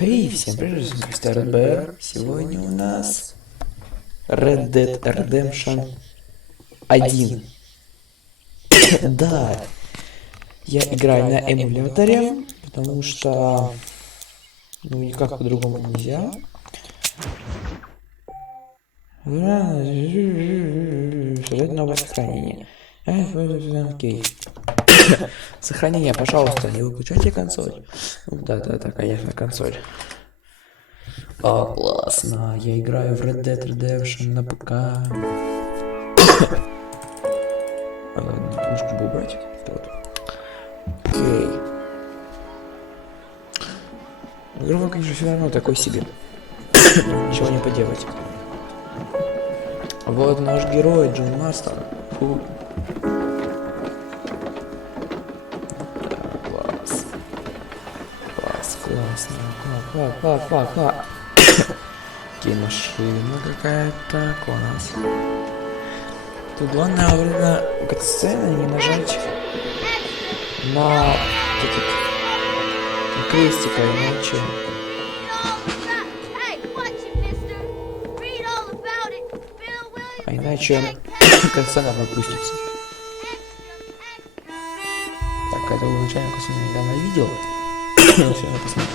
Эй, всем привет, это RDR. Сегодня у нас Red Dead Redemption 1. Да, я играю на эмуляторе, потому что, ну, никак по-другому нельзя. Создать новое сохранение. Окей. Сохранение, пожалуйста, не выключайте консоль. Да, конечно, консоль. О, классно. Я играю в Red Dead Redemption на ПК. Мышку бы убрать. Вот. Окей. Игра, конечно, все равно такой себе. Ничего не поделать. Вот наш герой Джон Мастер. Фу. Да, класс. Классно. Окей, машина какая-то. Класс. Тут главное во время катсцены не нажать на этот крестик, иначе... А иначе катсцена пропустится. Так, это улучшение катсцены недавно видел. Сегодня посмотрим.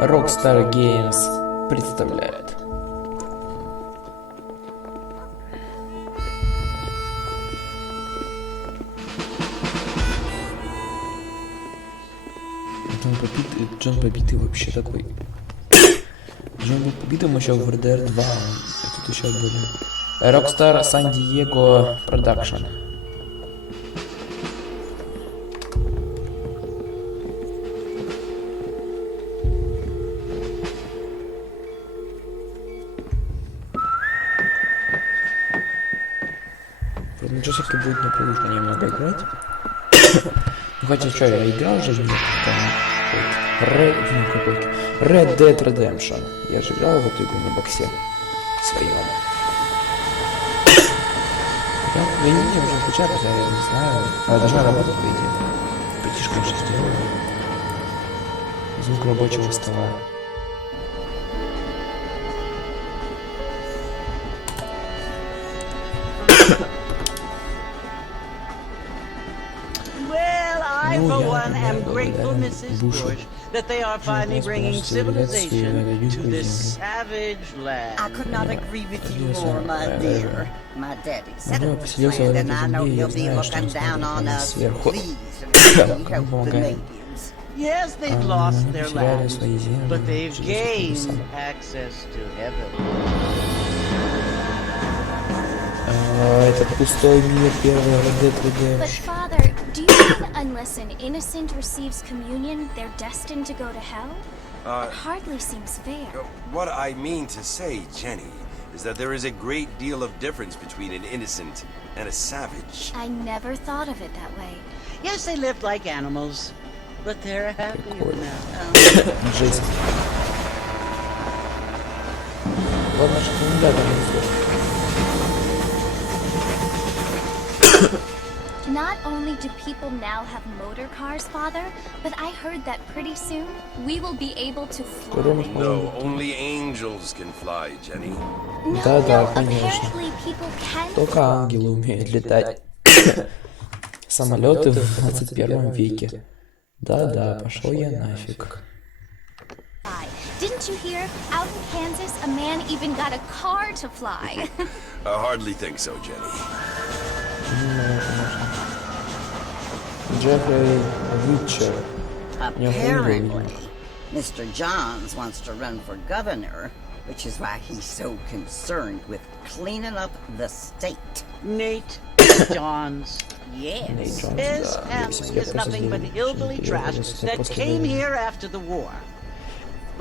Rockstar Games представляет. Джон побитый вообще такой. Джон был побитым еще в RDR2. А тут еще были. Rockstar San Diego Production. Ну, часовки будет непривычно немного играть. Ну, хотя что, я играл уже в Red Dead Redemption. Я же играл в эту игру на боксе своем. Я не видел уже включать, я не знаю. Она должна работать, по идее. Притишка уже сделала. Звук рабочего стола. I, for one, am grateful, Mrs. Bush, that they are finally bringing civilization to this savage land. I could not agree with you more, my dear. My daddy said it was land, and I know he'll be looking down on us. Please, help the natives. Yes, they've lost their land, but they've gained access to heaven. Это пустой мир, первый Red Dead Redemption. But father, do you mean unless an innocent receives communion, they're destined to go to hell? It hardly seems fair. What I mean to say, Jenny, is that there is a great deal of difference between an innocent and a savage. I never thought of it that way. Yes, they lived like animals, but they're happier now. Жесть. Ладно, что не надо не Not only do people now have motor cars, father, but I heard that pretty soon we will be able to fly. No, only angels can fly, Jenny. No, apparently people can Только fly. ангелы умеют летать. Самолеты в 21 веке. Да, пошел я нафиг. Didn't you hear? Out in Kansas, a man even got a car to fly. I hardly think so, Jenny. Джеффри Витчер. Apparently, Mr. Johns wants to run for governor, which is why he's so concerned with cleaning up the state. Nate Johns. Yes. Nate Johns, His да. family is nothing but hillbilly trash that came here after the war.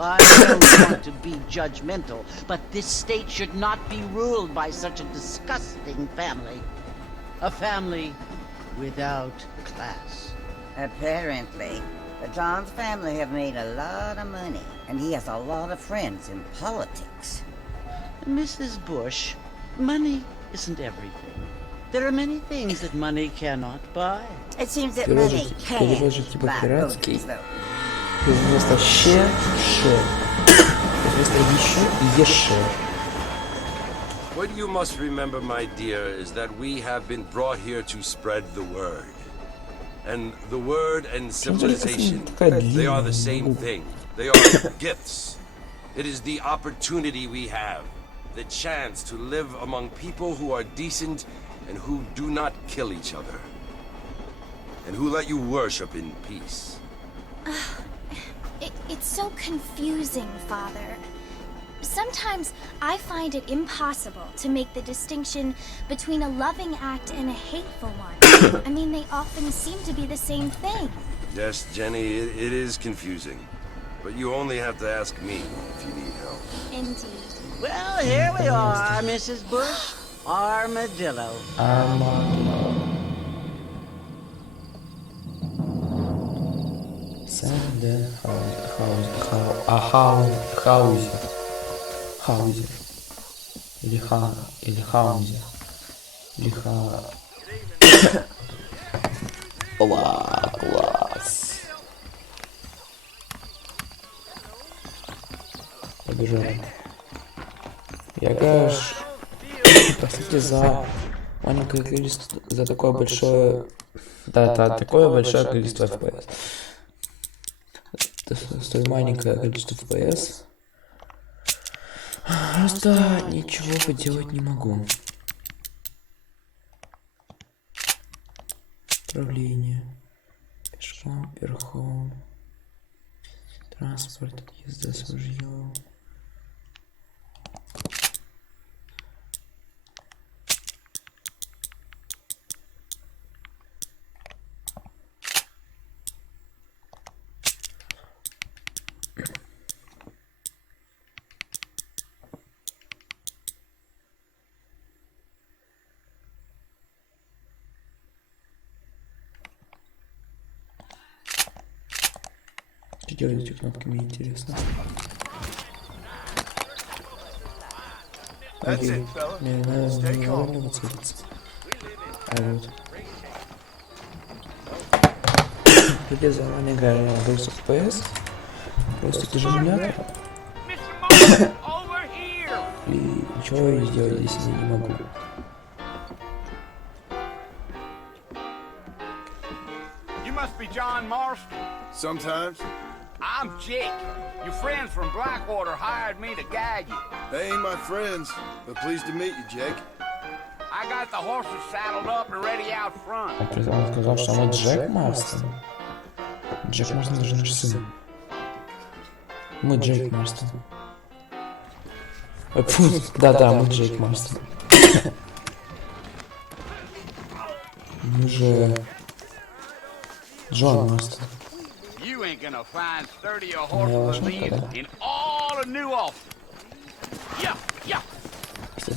I don't want to be judgmental, but this state should not be ruled by such a disgusting family. A family without class. Apparently, the Johns family have made a lot of money, and he has a lot of friends in politics. Mrs. Bush, money isn't everything. There are many things that money cannot buy. It seems that Перевожу- money перевожу can типа buy пиратский. voters, though. И вместо ще, ше. Вместо еще, еше. What you must remember, my dear, is that we have been brought here to spread the word. And the word and civilization, they are the same thing. They are gifts. It is the opportunity we have, the chance to live among people who are decent and who do not kill each other. And who let you worship in peace. It's so confusing, Father. Sometimes I find it impossible to make the distinction between a loving act and a hateful one. I mean, they often seem to be the same thing. Yes, Jenny, it is confusing. But you only have to ask me if you need help. Indeed. Well, here we are, Mrs. Bush. Armadillo. Санден Хаузер. Или Хаунзер. Или Класс. Побежали. Я, конечно, простите за маленькое количество, за такое большое... Да, такое большое количество FPS. Столь маленькое количество FPS. Просто ничего поделать не могу. Управление. Пешком, верхом. Транспорт, езда с ружьем. Что делать эти кнопки, мне интересно. Окей. Мне не надо выцелиться. А вот. Где за маленькая на 20 FPS? Просто тяжелятор. И ничего я сделать здесь не могу. You must be John Marston. Sometimes. I'm Jake. Your friends from Blackwater hired me to guide you. They ain't my friends, but pleased to meet you, Jake. I got the horses saddled up and ready out front. Он сказал, что он Джек Марстон. Джек Марстон даже наш сын. Мы Джейк Марстон. Фу, да, мы Джейк Марстон. Мы же Джон Марстон. You ain't gonna find sturdier horses than these in all of New Ulster. Yeah.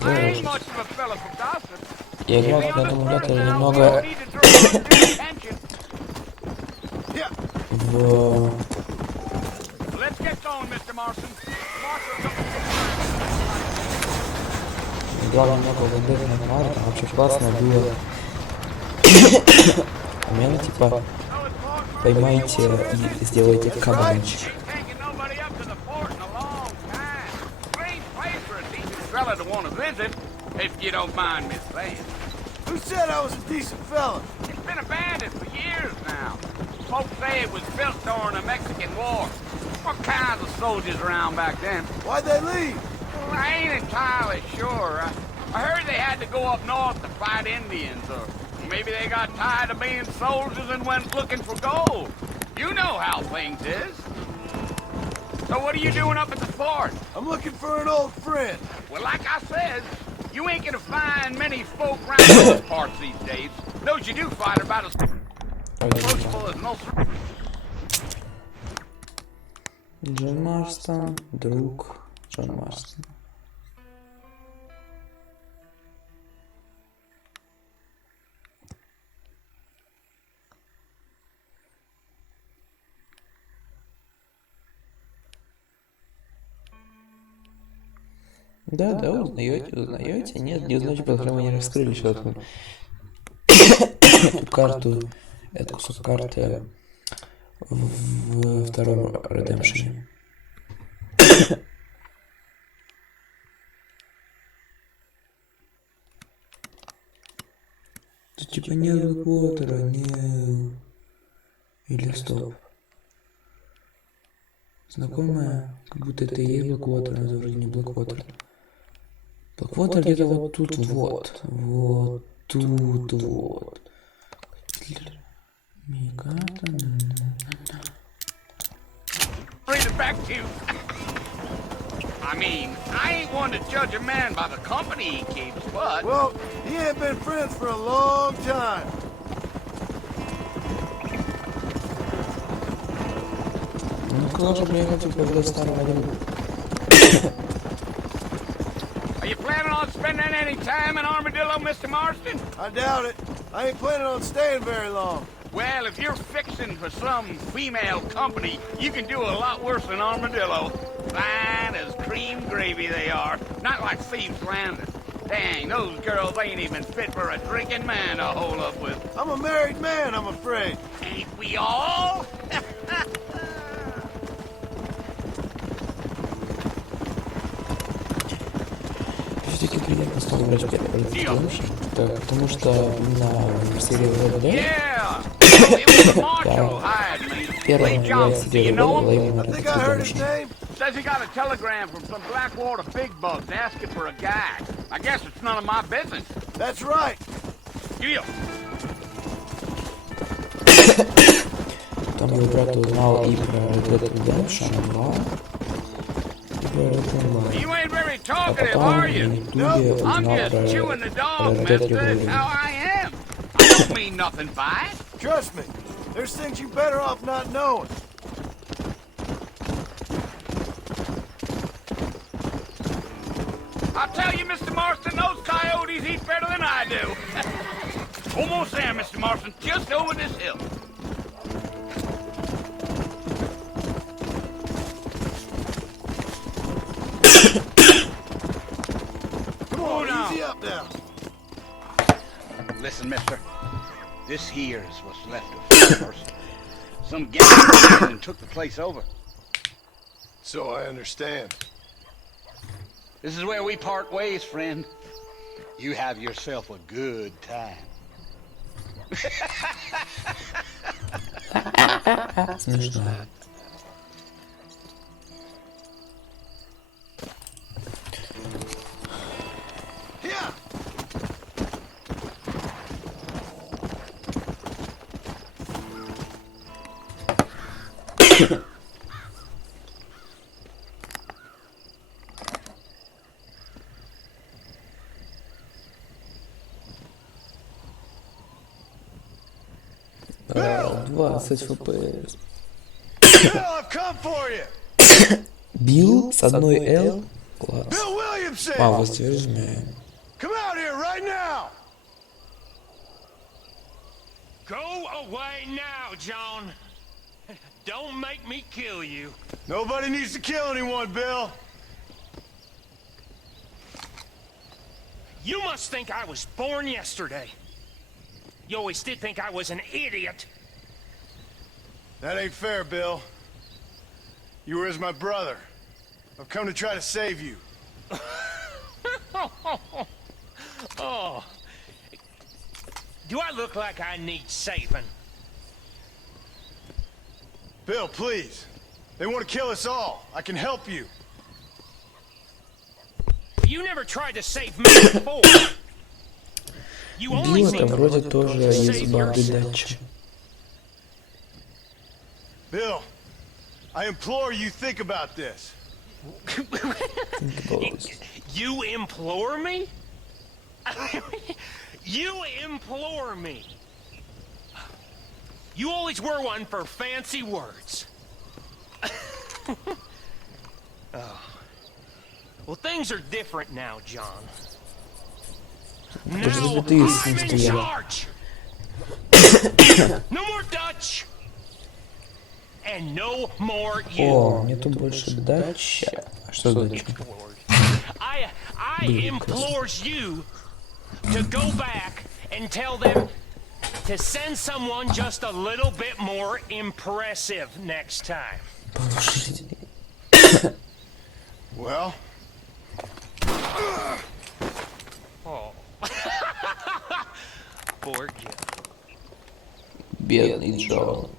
I ain't much of a fella for gossip. Я играл в аккумуляторе немного в... Let's get going, Mr. Marston. Играл немного в Дэдна Марта, вообще классно было. Умело, типа, поймайте и сделайте кабанчик. Fella to want to visit, if you don't mind me saying. Who said I was a decent fella? It's been abandoned for years now. Folks say it was built during the Mexican War. What kinds of soldiers around back then? Why'd they leave? Well, I ain't entirely sure. I heard they had to go up north to fight Indians, or maybe they got tired of being soldiers and went looking for gold. You know how things is. So what are you doing up at the fort? I'm looking for an old friend. Well, like I said, you ain't gonna find many folk around those parts these days. Those you do find are about as approachable as most. Джон Марстон, друг Джон Марстон. Да, узнаете? Нет, не узнаете, потому мы не раскрыли еще эту карту, этот кусок карты в втором Redemption. Тут типа нет Блэквотера, нет. Или стоп. Знакомая, как будто это и есть Блэквотер, но это вроде не Блэквотер. Блэквотер где-то вот тут вот. Вот тут вот. Bring it back to you. I mean, I ain't one to judge a man by the company he keeps, but... Well, he ain't been friends for a long time. Ну, куда же приехать в старом один? Are you planning on spending any time in Armadillo, Mr. Marston? I doubt it. I ain't planning on staying very long. Well, if you're fixing for some female company, you can do a lot worse than Armadillo. Fine as cream gravy they are. Not like Thieves Landing. Dang, those girls ain't even fit for a drinking man to hold up with. I'm a married man, I'm afraid. Ain't we all? Все-таки приятно снова играть в первый Redemption. Так, потому что на серии RDR Yeah! It was the Marshal hired me. первая Lee моя Johnson, do серия you know была him? именно I think I heard his Redemption. name. Says he got a telegram from some Blackwater big bugs asking for a guy. I guess it's none of my business. That's right. Deal. Там его брат узнал и про Red Dead Redemption 2, и про Red Dead Online. You ain't very А talkative, потом are на you? ютубе I'm узнал just про chewing the dog, Red Dead mister. That's how Redemption. I am. I don't mean nothing by it. Trust me. There's things you better off not knowing. I'll tell you, Mr. Marston, those coyotes eat better than I do. Almost there, Mr. Marston, just over this hill. Come on, now. easy up now. Listen, mister. This here is what's left of first. Some gang came in and took the place over. So I understand. This is where we part ways, friend. You have yourself a good time. Смешно. Yeah. А, 20 FPS. Bill, I've come for you. Билл с одной L? Класс. Bill Williamson. А, воздержание. Come out here right now. Go away now, John. Don't make me kill you. Nobody needs to kill anyone, Bill. You must think I was born yesterday. You always did think I was an idiot. That ain't fair, Bill. You were as my brother. I've come to try to save you. Oh. Do I look like I need saving? Bill, please. They want to kill us all. I can help you. You never tried to save me before. You only Билл seem это to вроде to тоже save из банды yourself. Датча. Bill, I implore you, think about this. Think about this. You implore me? You implore me. You always were one for fancy words. Oh. Well, things are different now, John. Now Даже ты I'm in стоял. charge. No more Dutch. And no more you. О, нету больше Датча. А что Датча? I implores you to go back and tell them to send someone just a little bit more impressive next time. Well, Oh. Poor Joe. Бедный Джон.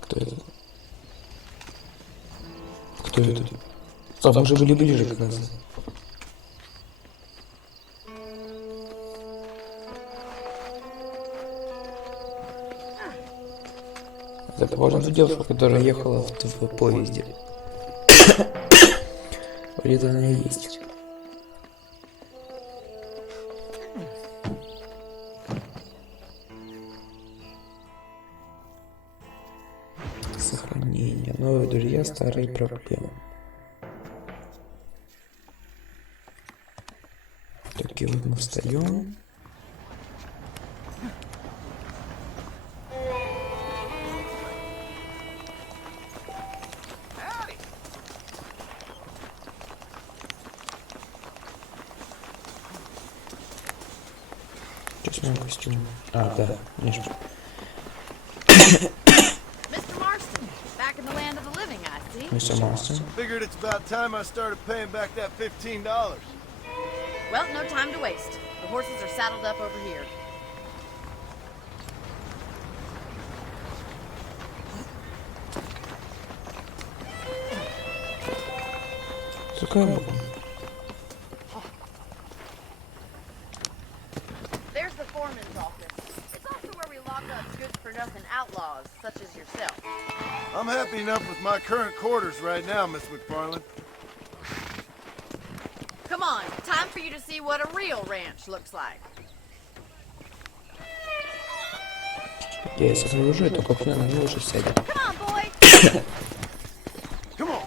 Кто это? Кто это? А мы же были ближе к нас. Это похоже на ту девушку, которая ехала в поезде. Где-то она и есть. Сохранение. Новые друзья, старые проблемы. Так, и вот мы встаем. Честный костюм. А, да, конечно. Mr. Marston, back in the land of the living, I see. Mr. Marston. figured it's about time I started paying back that $15. Well, no time to waste. The horses are saddled up over here. There's the foreman's office. It's also where we lock up good-for-nothing outlaws, such as yourself. I'm happy enough with my current quarters right now, Miss McFarland. Come on, time for you to see what a real ranch looks like. Я если заложу, то как надо, на лошадь сядет. Come on, boy! Come on.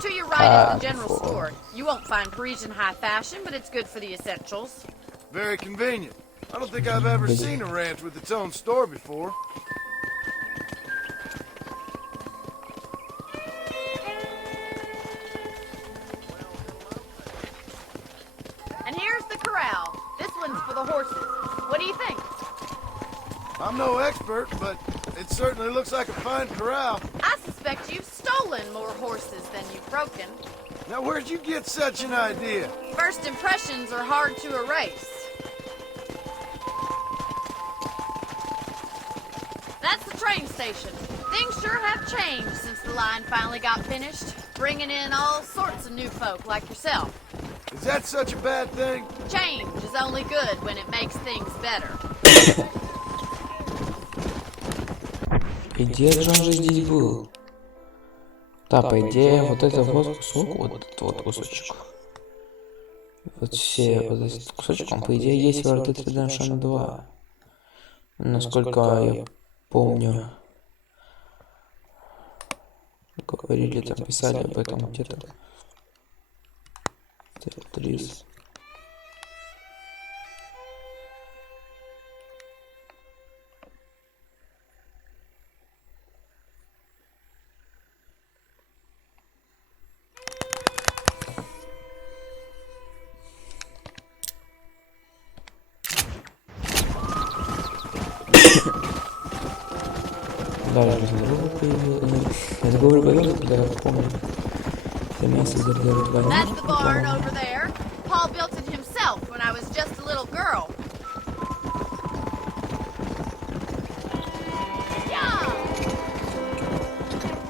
To your right is the general store. You won't find Parisian high fashion, but it's good for the essentials. Very convenient. I don't think I've ever seen a ranch with its own store before. And here's the corral. This one's for the horses. What do you think? I'm no expert, but it certainly looks like a fine corral. I suspect you've stolen more horses than you've broken. Now, where'd you get such an idea? First impressions are hard to erase. That's the train station. Things sure have changed since the line finally got finished, bringing in all sorts of new folk like yourself. Is that such a bad thing? Change is only good when it makes things better. Идея Джон же здесь был. Да, по идее, вот это вот кусок, вот этот вот кусочек. Вот все вот этот кусочек, он, по идее, есть в Red Dead Redemption 2. Насколько я помню. Говорили, там писали об этом где-то. Трис. Да, я разговор появился. Я разговор появился, когда я помню. Это место, где That's the barn over there. Paul built it himself when I was just a little girl. Yeah!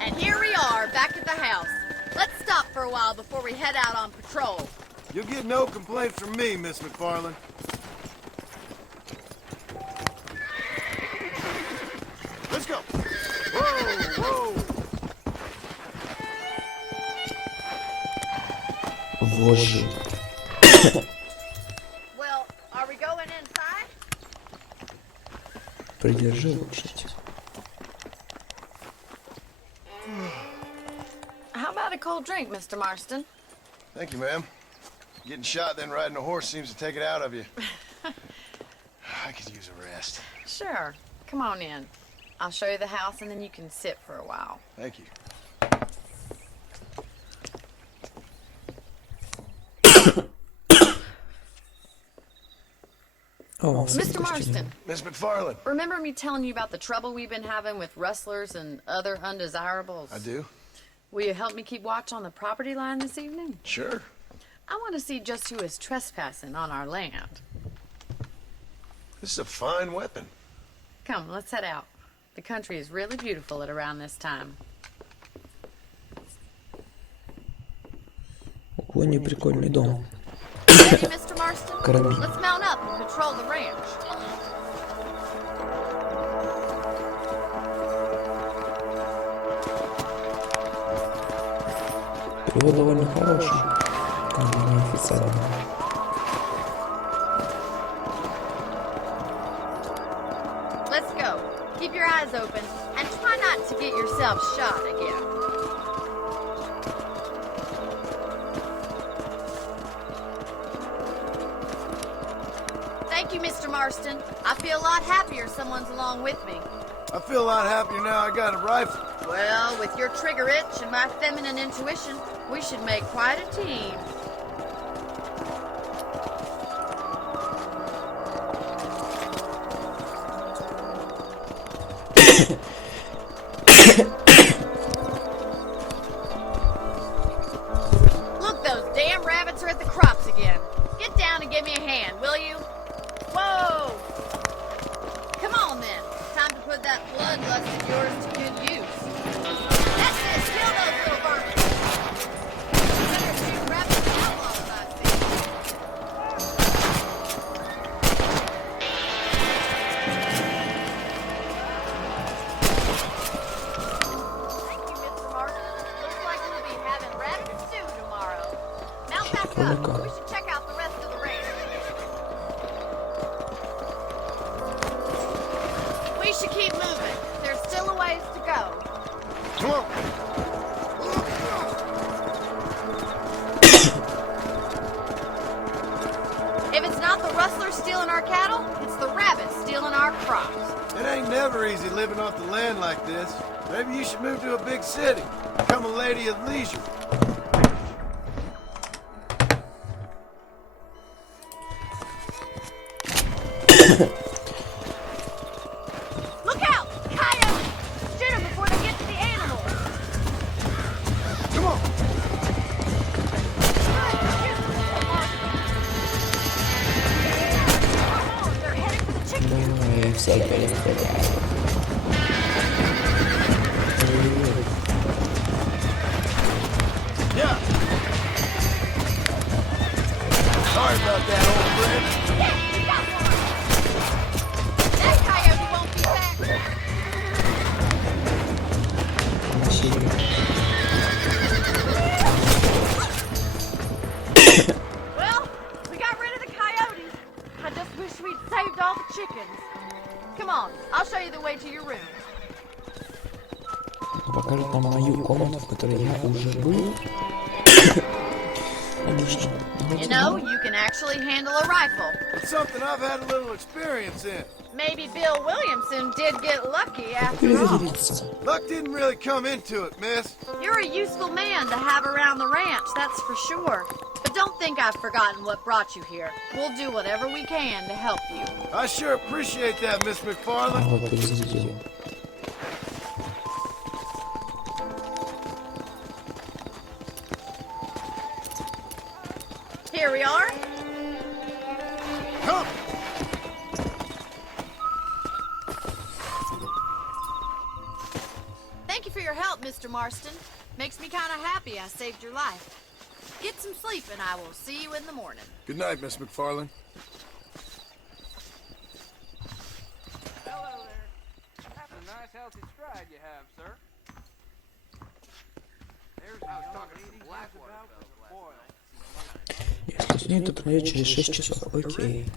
And here we are, back at the house. Let's stop for a while before we head out on patrol. You'll get no complaints from me, Miss McFarland. Let's go. Whoa, whoa. вожжи. Well, are we going inside? Придержи лошадь. How about a cold drink, Mr. Marston? Thank you, ma'am. Getting shot, then riding a horse seems to take it out of you. I could use a rest. Sure. Come on in. I'll show you the house and then you can sit for a while. Thank you. О, Mr. Marston, Miss McFarland. remember me telling you about the trouble we've been having with rustlers and other undesirables? I do. Will you help me keep watch on the property line this evening? Sure. I want to see just who is trespassing on our land. This is a fine weapon. Come, let's head out. The country is really beautiful at around this time. У Кони прикольный дом. Ready, Mr. Marston? Карабин. Let's mount up and patrol the ranch. Перевод довольно хороший, но неофициальный. Let's go. Keep your eyes open and try not to get yourself shot again. Thank you, Mr. Marston. I feel a lot happier someone's along with me. I feel a lot happier now I got a rifle. Well, with your trigger itch and my feminine intuition, we should make quite a team. Look, those damn rabbits are at the crops again. Get down and give me a hand, will you? Whoa! Come on, then. Time to put that bloodlust of yours to good use. That's it. Kill those little vermin. Better shoot rabbits and outlaws, I think. Thank you, Mr. Marston. Looks like we'll be having rabbit stew tomorrow. Mount back up. We should check out the rest of the ranch. We should keep moving. There's still a ways to go. Come on. If it's not the rustlers stealing our cattle, it's the rabbits stealing our crops. It ain't never easy living off the land like this. Maybe you should move to a big city. Become a lady of leisure. Look out! Coyotes! Shoot them before they get to the animals. Come on. Come on, they're headed for the chickens. Ну и всякое легко. Yeah. Sorry about that, old friend. Yeah, we got one. That coyote won't be back. Well, we got rid of the coyotes. I just wish we'd saved all the chickens. Come on, I'll show you the way to your room. Покажет нам мою комнату, в которой я уже был. Отлично. You know, you can actually handle a rifle. It's something I've had a little experience in. Maybe Bill Williamson did get lucky after Или all. заделиться. Luck didn't really come into it, miss. You're a useful man to have around the ranch, that's for sure. But don't think I've forgotten what brought you here. We'll do whatever we can to help you. I sure appreciate that, Miss McFarland. Вот повезло. Here we are. Come. Thank you for your help, Mr. Marston. Makes me kind of happy I saved your life. Get some sleep and I will see you in the morning. Good night, Miss McFarland. Hello there. That's a nice healthy stride you have, sir. There's I was talking to some Blackwater fellas last night. уснуть, то пройдет через 6 часов. Окей.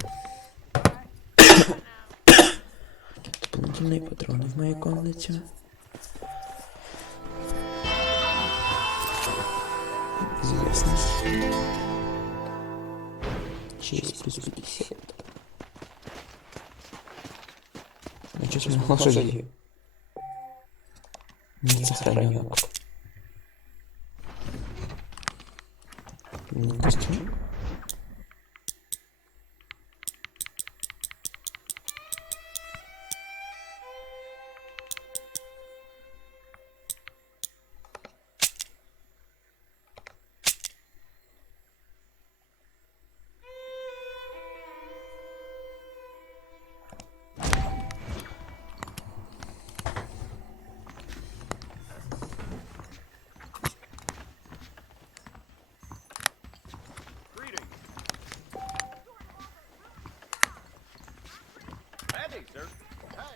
Дополнительные патроны в моей комнате. Известность. Честь плюс 50. А что с моей лошадью? Не сохранёнок. Костюм.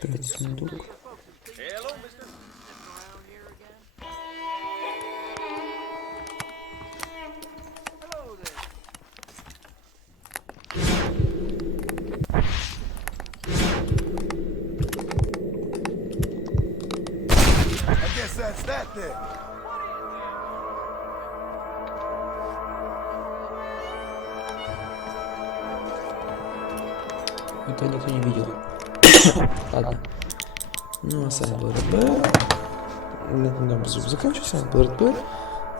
Опять сундук. I guess that's that then. Это никто не видел. Ладно. Ну а с вами был РДР. На этом заканчиваю. С вами был РДР.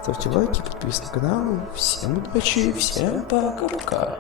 Ставьте лайки, подписывайтесь на канал. Всем удачи, всем пока-пока.